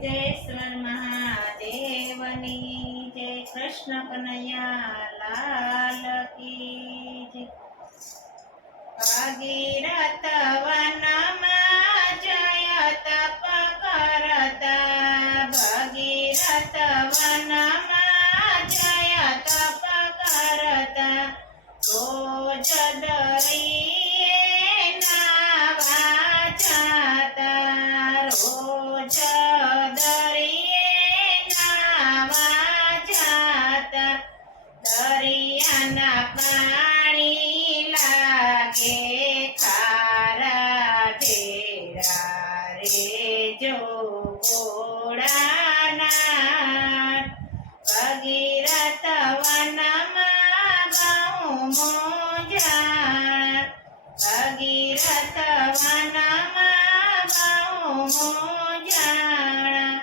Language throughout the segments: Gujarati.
સિદ્ધેશ્વર મહાદેવની જય. કૃષ્ણ કનૈયા લાલ કી જય. ભાગીરથ વનમાં જય તપ કરતા, ભાગીરથ વનમાં જય તપ કરતા, રોજ દરિયે નાવા જતા, રોજ દરિયે નાવા જતા, દરિયાના પાણી લાગે ખારા ઢેરા રે જો ઘોડાના. ભગીરથ વનમાં બહુ મોજાણા, ભગીરથ વનમાં બહુ મોજાણા,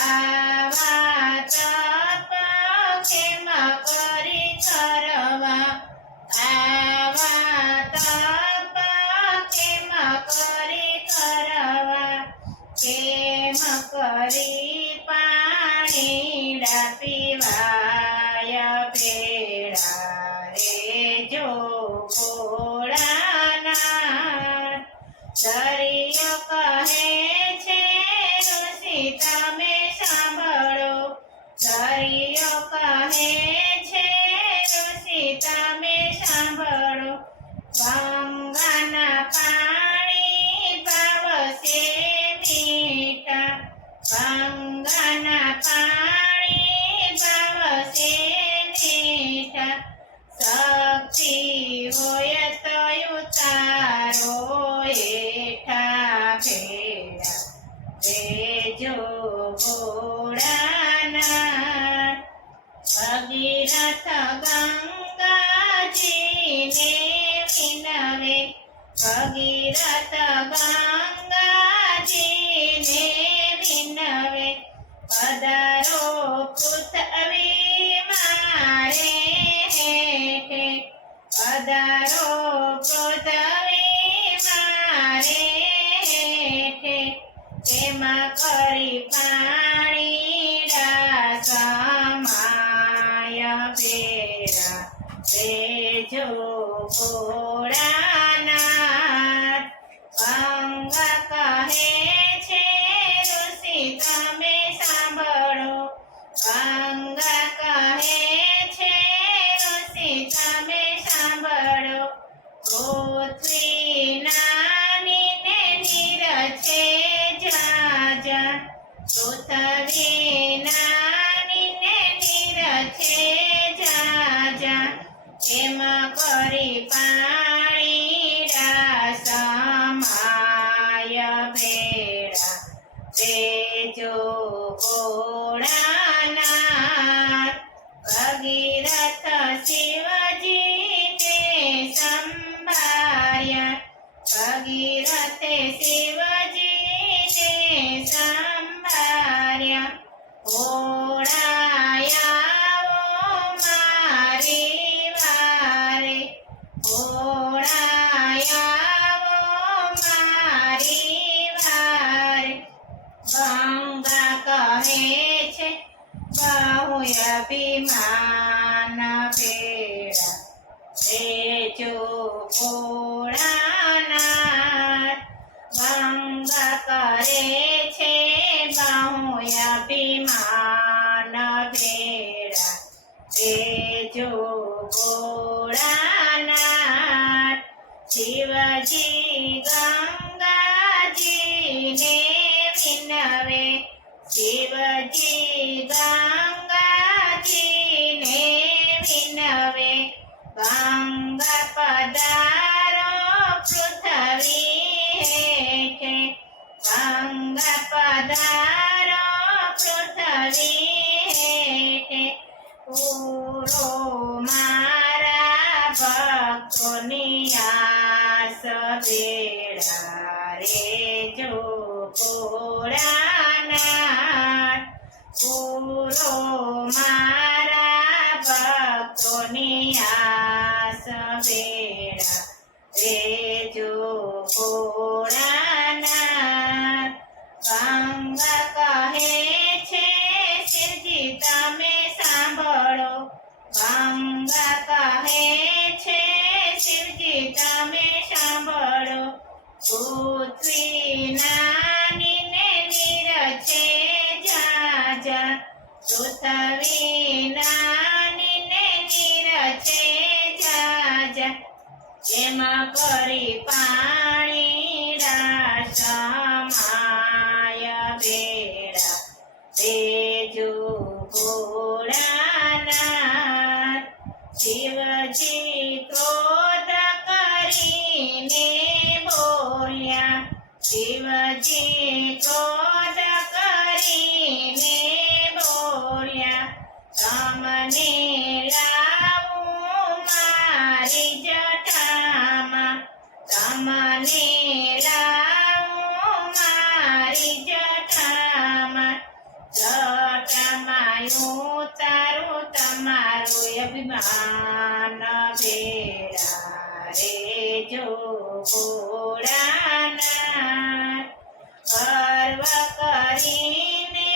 આવા તપ કેમ કરી કરવા, આવા તપ કેમ કરી કરવા, કેમ કરી પાણીડા પીવાય ભેળા રે જો ભોળાનાથ. દરિયો કહે છે ઋષિ તમે સાંભળો, દરિયો કહે છે ઋષિ તમે સાંભળો, ગંગાના પાણી ભાવશે મીઠા, ગંગાના પાણી ભાવશે મીઠા, શક્તિ હોય તો ઉતારો એઠા ભેળા રેજો ઘોડાનાથ. ભગીરથ ગંગાજીને વિનવે, ભગીરથ ગંગાજીને વિનવે, પધારો પૃથ્વી મારે હેઠે, પધારો પૃથ્વી મારે હેઠે, તેમાં કરી પાણીડા સમાય ભેળા રેજો ઘોડાનાથ. ગંગા કહે છે ઋષિ તમે સાંભળો, ગંગા કહે છે ઋષિ તમે સાંભળો, પૃથ્વી નાની ને નીર છે જાજા, પૃથ્વી નાની ને નીર છે જાજા, એમાં કરી પાણીડા સમાય ભેળા રેજો ઘોડાનાથ. ભગીરથ શિવજીને સંભાળ્યા, ભગીરથે શિવજીને સંભાળ્યા, ઘોડાયાઓ મારી વારે, ઘોડાયાઓ મારી વારે. ગંગા કહે છે બહુ અભિમાન ભેળા રેજો ઘોડાનાથ. ગંગા કરે છે બહુ અભિમાન ભેળા રેજો ઘોડાનાથ. શિવજી ગંગાજીને વિનવે, શિવજી ગંગાજીને વિનવે, ગંગા પધારો પૃથ્વી હેઠે, ગંગા પધારો પૃથ્વી હેઠે, પૂરો મારા ભક્તોની આસ ભેળા રેજો ઘોડાનાથ. પૂરો મારા ભક્તોની આસ ભેળા રેજો ઘોડાનાથ. ગંગા કહે ગંગા કહે છે શિવજી તમે સાંભળો, પૃથ્વી નાની ને નીર છે ઝાઝા, પૃથ્વી નાની ને નીર છે ઝાઝા, એમાં કરી પાણી રાસમાય બેડા રેજો ભોળાનાથ. શિવજી ક્રોધ કરીને બોલ્યા, શિવજી ક્રોધ કરીને બોલ્યા, તમને લાવું મારી જટામાં, તમને લાવું મારી જટામાં, જટામાં ઉતારું તમારું અભિમાન ભેળા રેજો ભોળાનાથ. ગર્વ કરીને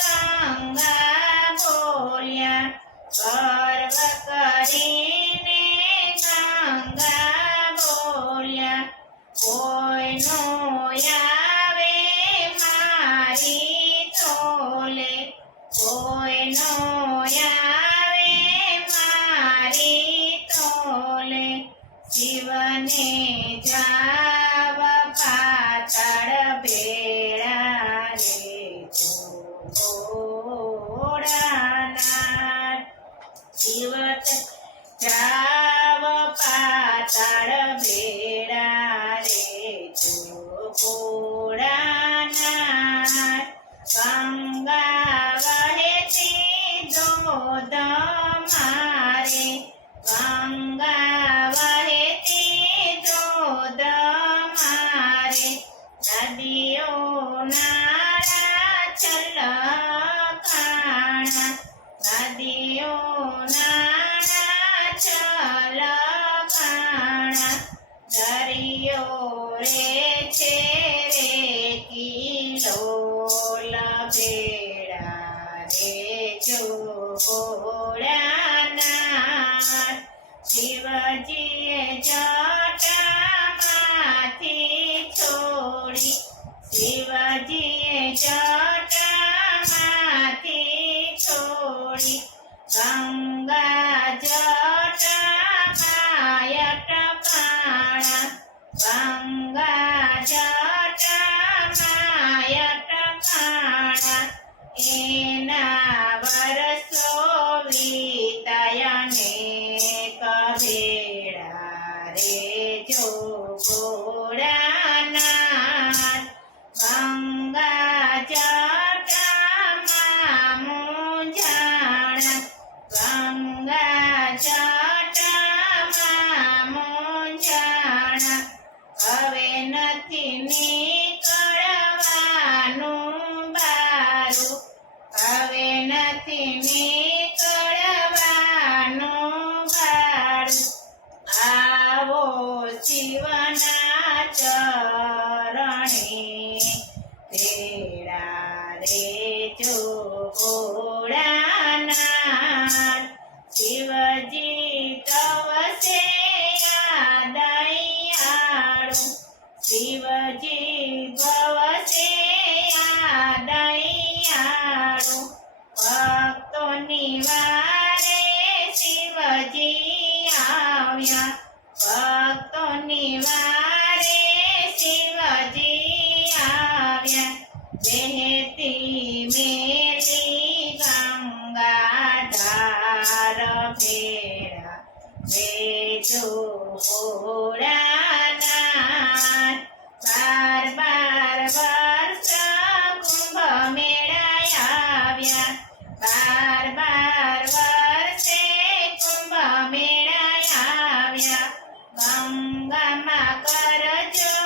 ગંગા બોલ્યા, ગર્વ કરીને ગંગા બોલ્યા, કોઈનો આવે મારી તોલે, કોઈનો આવે મારી તોલે, શિવને જાવ પાતાળ ભેળા રેજો ભોળાનાથ. શિવ જાવ પાતાળ ભેળા રેજો ભોળાનાથ. ગંગા વહેતી ધોધ મારે, ગંગા વહેતી ધોધ મારે, નદીઓ નાળા છલકાણા, નદીઓ નાળા છલકાણા, દરિયો રે છે રે કિલોલ ભેળા રેજો ભોળાનાથ. શિવજીએ જટામાંથી છોડી, શિવજીએ જટામાંથી છોડી, ગંગા જટામાં અટકાણા, ગંગા જટામાં અટકાણા, એના વરસો વીત્યા અનેક ભેળા રેજો ભોળાનાથ. ગંગા જટામાં મૂંઝાણા, ગંગા જટામાં મૂંઝાણા, હવે નથી નીકળવાનું બારું, હવે નથી નીકળવાનું બારું, આવો શિવના ચરણે ભેળા રેજો ભોળાનાથ. શિવજી તવસે દયાળુ, શિવજી ભવસે દયાળુ, ભક્તોની વારે શિવજી આવ્યા, ભક્તોની વારે શિવજી આવ્યા, વહેતી મેલી ગંગા ધાર ભેળા રેજો ભોળાનાથ. બાર બાર વર્ષ કુંભ મેળા આવ્યા, બાર બાર વર્ષે કુંભ મેળા આવ્યા, ગંગામાં કરજો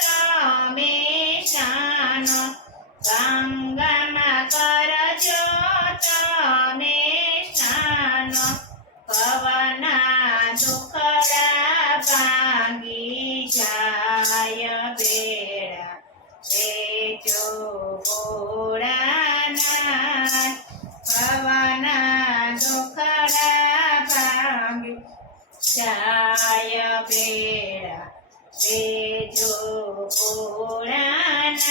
તમે સ્નાન, ગંગામાં કરજો તમે સ્નાન, પવના દુખડા ભાંગી જાય બેડા રેજો ભોળાનાથ. પવના દુખડા જાય બેડા વેજો ભોળાનાથ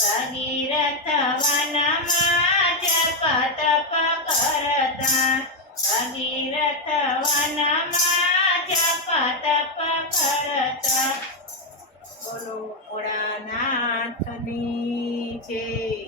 ભગીરથ વનમાં જપ તપ કરતા ભગીરથ વનમાં જપ તપ કરતા બોલો ભોળાનાથની જય